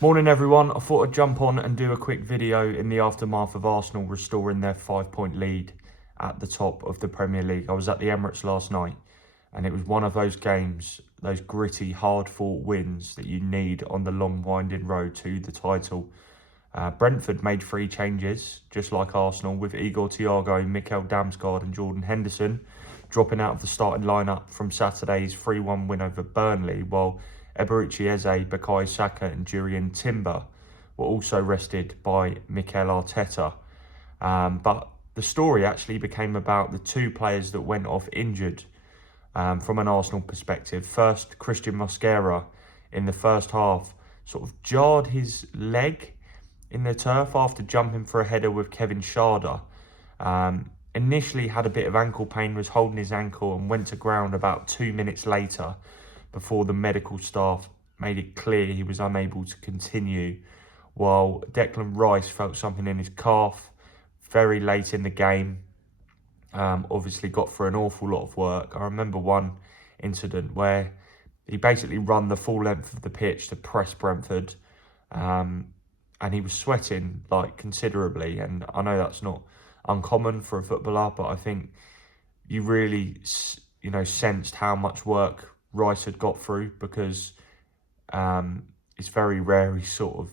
Morning everyone, I thought I'd jump on and do a quick video in the aftermath of Arsenal restoring their 5-point lead at the top of the Premier League. I was at the Emirates last night and it was one of those games, those gritty, hard-fought wins that you need on the long winding road to the title. Brentford made 3 changes, just like Arsenal, with Igor Thiago, Mikel Damsgaard and Jordan Henderson dropping out of the starting lineup from Saturday's 3-1 win over Burnley, while Eberechi Eze, Bukayo Saka and Jurrien Timber were also rested by Mikel Arteta. But the story actually became about the 2 players that went off injured from an Arsenal perspective. First, Cristhian Mosquera in the first half sort of jarred his leg in the turf after jumping for a header with Kevin Schade. Initially had a bit of ankle pain, was holding his ankle and went to ground about 2 minutes later before the medical staff made it clear he was unable to continue, while Declan Rice felt something in his calf very late in the game. Obviously got through an awful lot of work. I remember one incident where he basically run the full length of the pitch to press Brentford, and he was sweating like considerably, and I know that's not uncommon for a footballer, but I think you really sensed how much work Rice had got through, because it's very rare he sort of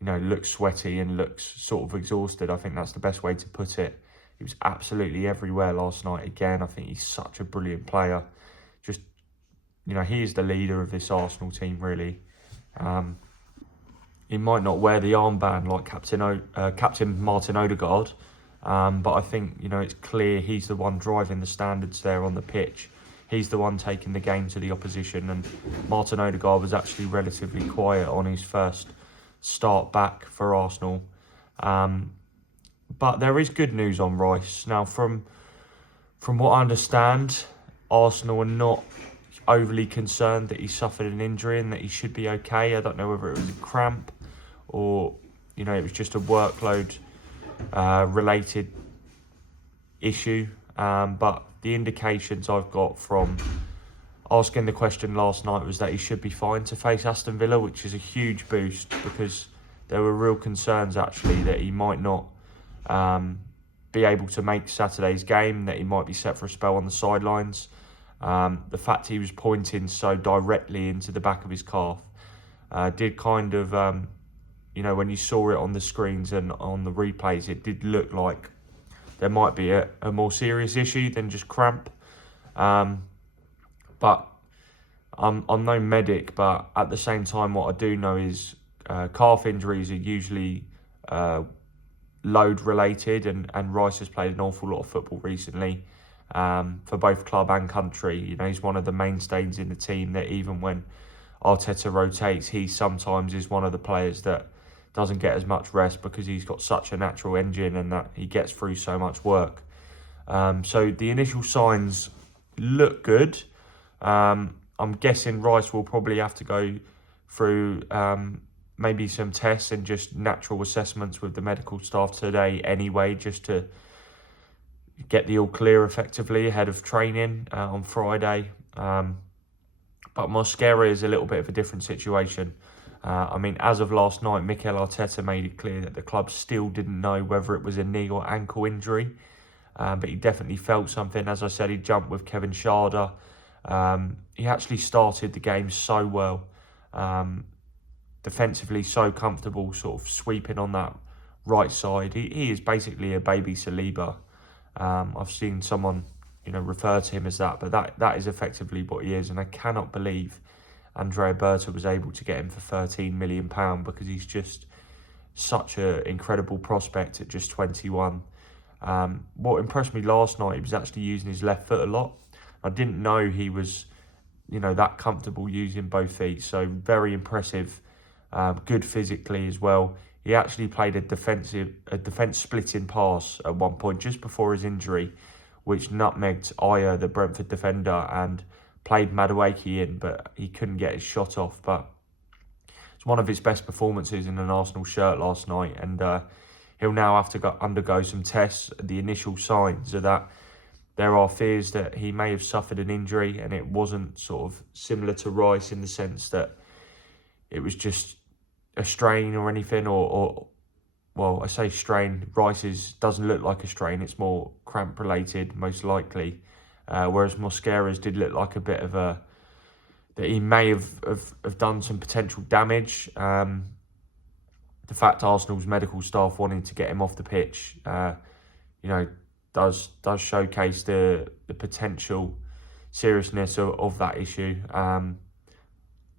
looks sweaty and looks sort of exhausted. I think that's the best way to put it. He was absolutely everywhere last night again. I think he's such a brilliant player. Just he is the leader of this Arsenal team, really. He might not wear the armband like Captain Martin Odegaard, but I think it's clear he's the one driving the standards there on the pitch. He's the one taking the game to the opposition, and Martin Odegaard was actually relatively quiet on his first start back for Arsenal. But there is good news on Rice. Now, from what I understand, Arsenal are not overly concerned that he suffered an injury and that he should be okay. I don't know whether it was a cramp or it was just a workload related issue, but the indications I've got from asking the question last night was that he should be fine to face Aston Villa, which is a huge boost, because there were real concerns actually that he might not be able to make Saturday's game, that he might be set for a spell on the sidelines. The fact he was pointing so directly into the back of his calf did kind of, when you saw it on the screens and on the replays, it did look like there might be a more serious issue than just cramp. But I'm no medic, but at the same time, what I do know is calf injuries are usually load related, and Rice has played an awful lot of football recently for both club and country. He's one of the mainstays in the team that even when Arteta rotates, he sometimes is one of the players that doesn't get as much rest because he's got such a natural engine and that he gets through so much work. So the initial signs look good. I'm guessing Rice will probably have to go through maybe some tests and just natural assessments with the medical staff today anyway, just to get the all clear effectively ahead of training on Friday. But Moscera is a little bit of a different situation. As of last night, Mikel Arteta made it clear that the club still didn't know whether it was a knee or ankle injury, but he definitely felt something. As I said, he jumped with Kevin Schade. He actually started the game so well, defensively so comfortable, sort of sweeping on that right side. He is basically a baby Saliba. I've seen someone refer to him as that, but that is effectively what he is, and I cannot believe Andrea Berta was able to get him for £13 million, because he's just such an incredible prospect at just 21. What impressed me last night, he was actually using his left foot a lot. I didn't know he was, that comfortable using both feet. So very impressive. Good physically as well. He actually played a defence splitting pass at one point just before his injury, which nutmegged Aya, the Brentford defender, and played Madueke in, but he couldn't get his shot off. But it's one of his best performances in an Arsenal shirt last night, and he'll now have to undergo some tests. The initial signs are that there are fears that he may have suffered an injury, and it wasn't sort of similar to Rice in the sense that it was just a strain or anything, or well, I say strain. Rice's doesn't look like a strain. It's more cramp related, most likely. Whereas Moscera's did look like a bit of a, that he may have done some potential damage. The fact Arsenal's medical staff wanting to get him off the pitch, does showcase the potential seriousness of that issue.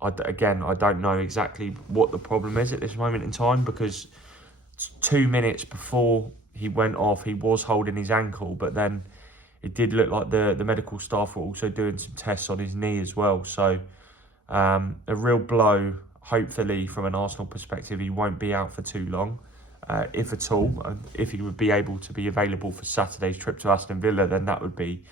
I don't know exactly what the problem is at this moment in time, because 2 minutes before he went off, he was holding his ankle, but then it did look like the medical staff were also doing some tests on his knee as well. So a real blow. Hopefully, from an Arsenal perspective, he won't be out for too long, if at all. And if he would be able to be available for Saturday's trip to Aston Villa, then that would be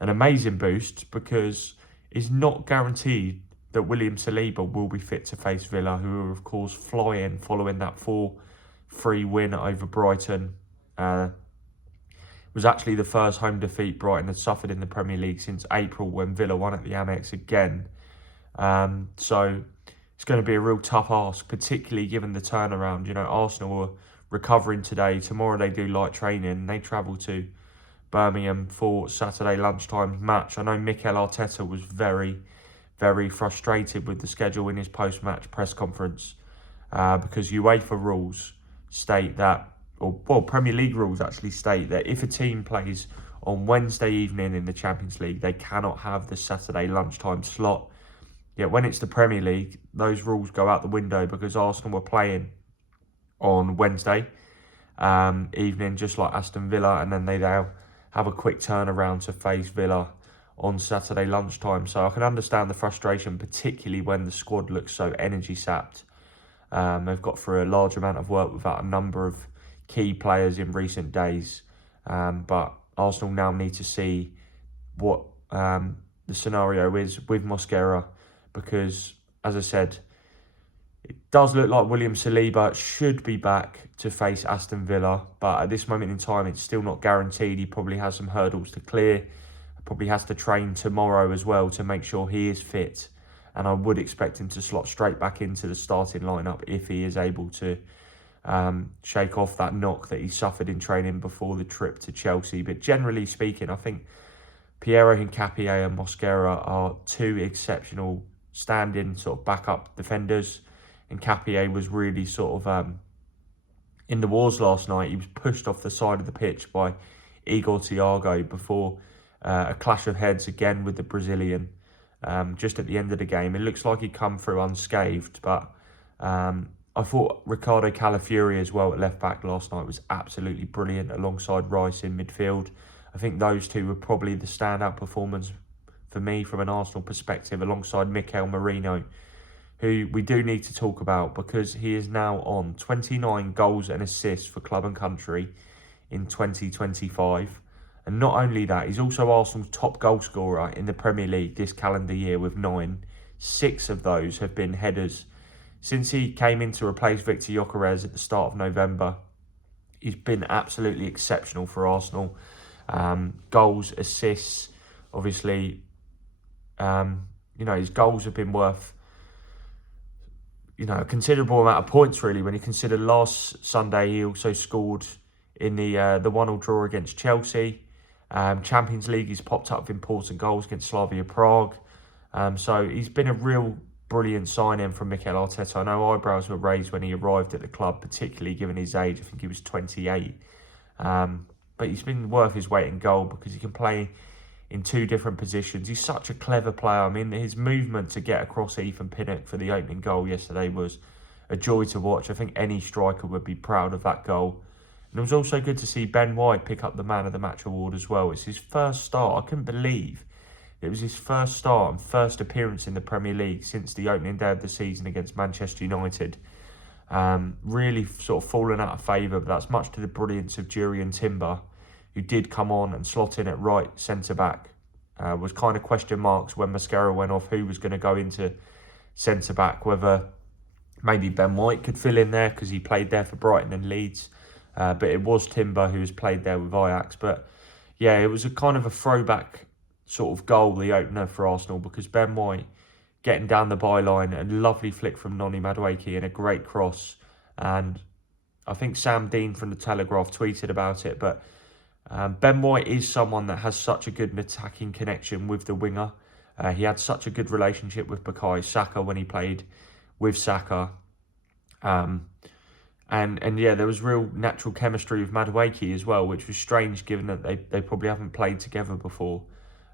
an amazing boost, because it's not guaranteed that William Saliba will be fit to face Villa, who are, of course, flying following that 4-3 win over Brighton. It was actually the first home defeat Brighton had suffered in the Premier League since April, when Villa won at the Amex again. So it's going to be a real tough ask, particularly given the turnaround. Arsenal are recovering today. Tomorrow they do light training. They travel to Birmingham for Saturday lunchtime match. I know Mikel Arteta was very, very frustrated with the schedule in his post-match press conference, because UEFA rules state that, Premier League rules actually state that if a team plays on Wednesday evening in the Champions League, they cannot have the Saturday lunchtime slot. Yet when it's the Premier League, those rules go out the window, because Arsenal were playing on Wednesday evening, just like Aston Villa, and then they'll have a quick turnaround to face Villa on Saturday lunchtime. So I can understand the frustration, particularly when the squad looks so energy sapped. They've got through a large amount of work without a number of key players in recent days. But Arsenal now need to see what the scenario is with Moscera, because, as I said, it does look like William Saliba should be back to face Aston Villa, but at this moment in time, it's still not guaranteed. He probably has some hurdles to clear. Probably has to train tomorrow as well to make sure he is fit. And I would expect him to slot straight back into the starting lineup if he is able to shake off that knock that he suffered in training before the trip to Chelsea. But generally speaking, I think Piero Hincapié and Mosquera are two exceptional stand-in sort of backup defenders. Hincapié was really sort of in the wars last night. He was pushed off the side of the pitch by Igor Thiago before a clash of heads again with the Brazilian just at the end of the game. It looks like he'd come through unscathed, but I thought Ricardo Calafiori as well at left back last night was absolutely brilliant alongside Rice in midfield. I think those two were probably the standout performers for me from an Arsenal perspective, alongside Mikel Merino, who we do need to talk about, because he is now on 29 goals and assists for club and country in 2025. And not only that, he's also Arsenal's top goal scorer in the Premier League this calendar year with 9. 6 of those have been headers. Since he came in to replace Victor Gyökeres at the start of November, he's been absolutely exceptional for Arsenal. Goals, assists, obviously, his goals have been worth, a considerable amount of points, really, when you consider last Sunday he also scored in the 1-1 draw against Chelsea. Champions League, he's popped up with important goals against Slavia Prague. So he's been a real brilliant signing from Mikel Arteta. I know eyebrows were raised when he arrived at the club, particularly given his age. I think he was 28. But he's been worth his weight in gold, because he can play in 2 different positions. He's such a clever player. I mean, his movement to get across Ethan Pinnock for the opening goal yesterday was a joy to watch. I think any striker would be proud of that goal. And it was also good to see Ben White pick up the Man of the Match award as well. It's his first start. I couldn't believe it was his first start and first appearance in the Premier League since the opening day of the season against Manchester United. Really sort of fallen out of favour, but that's much to the brilliance of Jurriën Timber, who did come on and slot in at right centre-back. Was kind of question marks when Mosquera went off who was going to go into centre-back, whether maybe Ben White could fill in there because he played there for Brighton and Leeds. But it was Timber who has played there with Ajax. But yeah, it was a kind of a throwback sort of goal, the opener for Arsenal, because Ben White, getting down the byline, a lovely flick from Noni Madueke and a great cross. And I think Sam Dean from the Telegraph tweeted about it, but Ben White is someone that has such a good attacking connection with the winger. He had such a good relationship with Bukayo Saka when he played with Saka. And yeah, there was real natural chemistry with Madueke as well, which was strange given that they probably haven't played together before.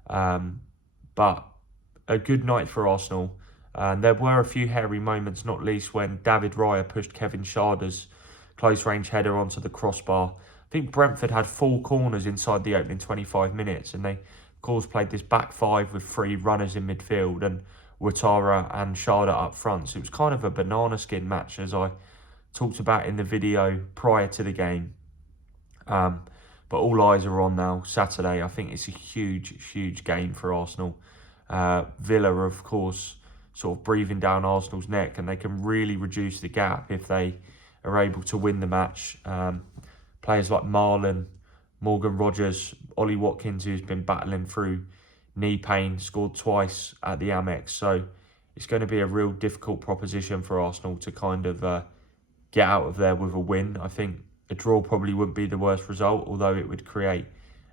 But a good night for Arsenal. There were a few hairy moments, not least when David Raya pushed Kevin Schade close range header onto the crossbar. I think Brentford had 4 corners inside the opening 25 minutes, and they, of course, played this back 5 with 3 runners in midfield and Ouattara and Schade up front. So it was kind of a banana skin match, as I talked about in the video prior to the game. But all eyes are on now Saturday. I think it's a huge game for Arsenal. Villa are, of course, sort of breathing down Arsenal's neck, and they can really reduce the gap if they are able to win the match. Players like Marlon, Morgan Rogers, Ollie Watkins, who's been battling through knee pain, scored twice at the Amex. So it's going to be a real difficult proposition for Arsenal to kind of get out of there with a win. I think a draw probably wouldn't be the worst result, although it would create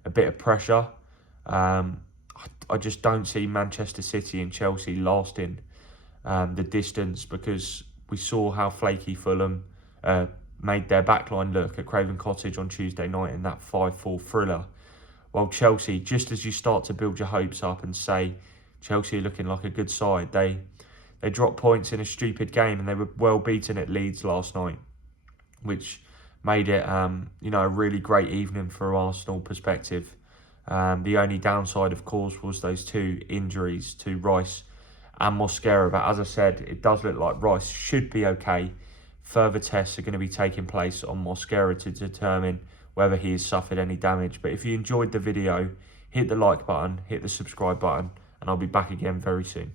a bit of pressure. I just don't see Manchester City and Chelsea lasting the distance, because we saw how flaky Fulham made their backline look at Craven Cottage on Tuesday night in that 5-4 thriller. While Chelsea, just as you start to build your hopes up and say Chelsea are looking like a good side, they dropped points in a stupid game, and they were well beaten at Leeds last night, which made it a really great evening for Arsenal perspective. The only downside, of course, was those 2 injuries to Rice and Moscera. But as I said, it does look like Rice should be okay. Further tests are going to be taking place on Moscera to determine whether he has suffered any damage. But if you enjoyed the video, hit the like button, hit the subscribe button, and I'll be back again very soon.